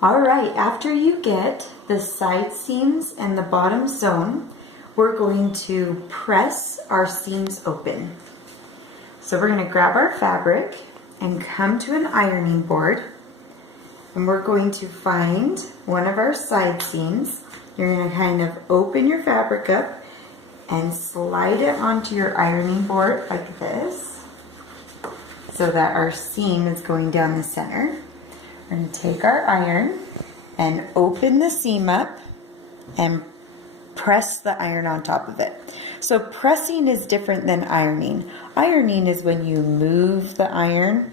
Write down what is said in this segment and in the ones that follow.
All right, after you get the side seams and the bottom sewn, we're going to press our seams open. So we're going to grab our fabric and come to an ironing board, and we're going to find one of our side seams. You're going to kind of open your fabric up and slide it onto your ironing board like this, so that our seam is going down the center. We're going to take our iron and open the seam up and press the iron on top of it. So pressing is different than ironing. Ironing is when you move the iron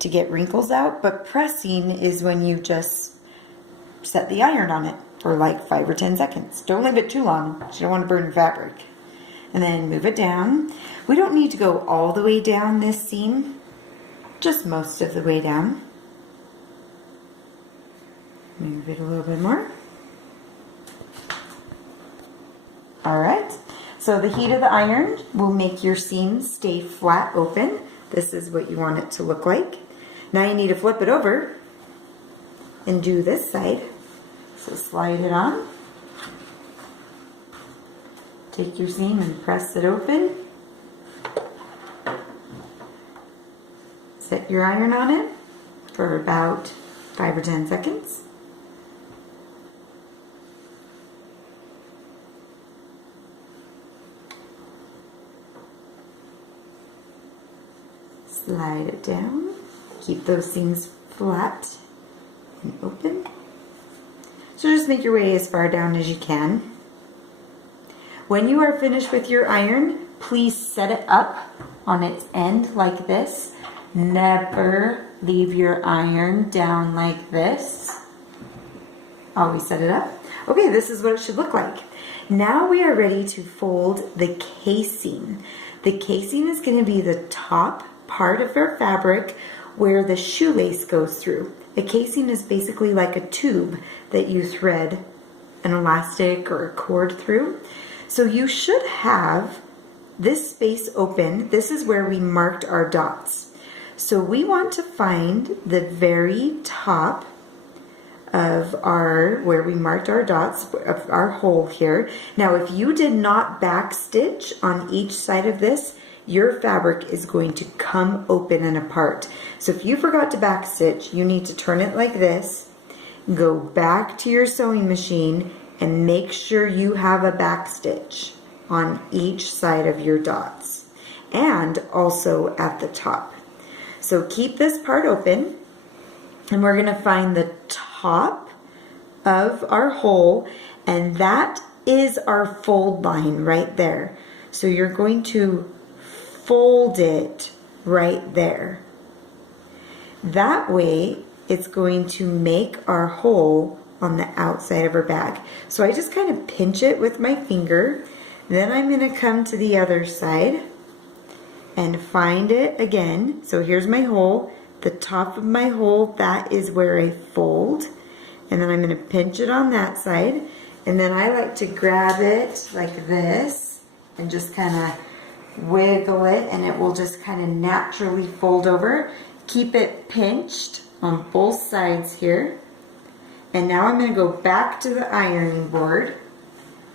to get wrinkles out, but pressing is when you just set the iron on it for like 5 or 10 seconds. Don't leave it too long. You don't want to burn your fabric. And then move it down. We don't need to go all the way down this seam, just most of the way down. Move it a little bit more. All right, so the heat of the iron will make your seams stay flat open. This is what you want it to look like. Now you need to flip it over and do this side. So slide it on. Take your seam and press it open. Set your iron on it for about 5 or 10 seconds. Slide it down. Keep those seams flat and open. So just make your way as far down as you can. When you are finished with your iron, please set it up on its end like this. Never leave your iron down like this. Always set it up. Okay, this is what it should look like. Now we are ready to fold the casing. The casing is going to be the top part of our fabric where the shoelace goes through. A casing is basically like a tube that you thread an elastic or a cord through. So you should have this space open. This is where we marked our dots. So we want to find the very top of where we marked our dots, of our hole here. Now if you did not back stitch on each side of this, your fabric is going to come open and apart. So if you forgot to back stitch, you need to turn it like this, go back to your sewing machine, and make sure you have a back stitch on each side of your dots and also at the top. So keep this part open, and we're going to find the top of our hole, and that is our fold line right there. So you're going to fold it right there. That way it's going to make our hole on the outside of our bag. So I just kind of pinch it with my finger. Then I'm going to come to the other side and find it again. So here's my hole. The top of my hole, that is where I fold. And then I'm going to pinch it on that side. And then I like to grab it like this and just kind of wiggle it, and it will just kind of naturally fold over. Keep it pinched on both sides here. And now I'm going to go back to the ironing board,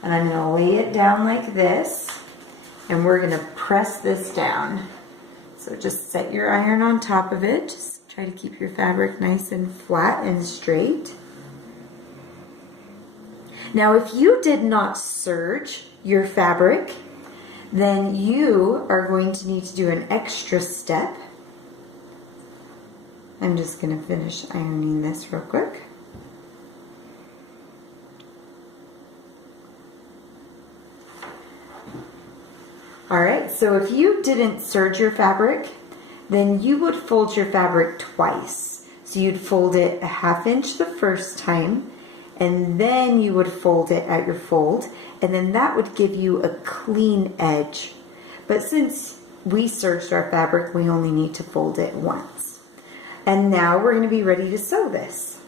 and I'm going to lay it down like this, and we're going to press this down. So just set your iron on top of it. Just try to keep your fabric nice and flat and straight. Now if you did not serge your fabric, then you are going to need to do an extra step. I'm just going to finish ironing this real quick. Alright, so if you didn't serge your fabric, then you would fold your fabric twice. So you'd fold it a 1/2 inch the first time, and then you would fold it at your fold, and then that would give you a clean edge. But since we serged our fabric, we only need to fold it once. And now we're going to be ready to sew this.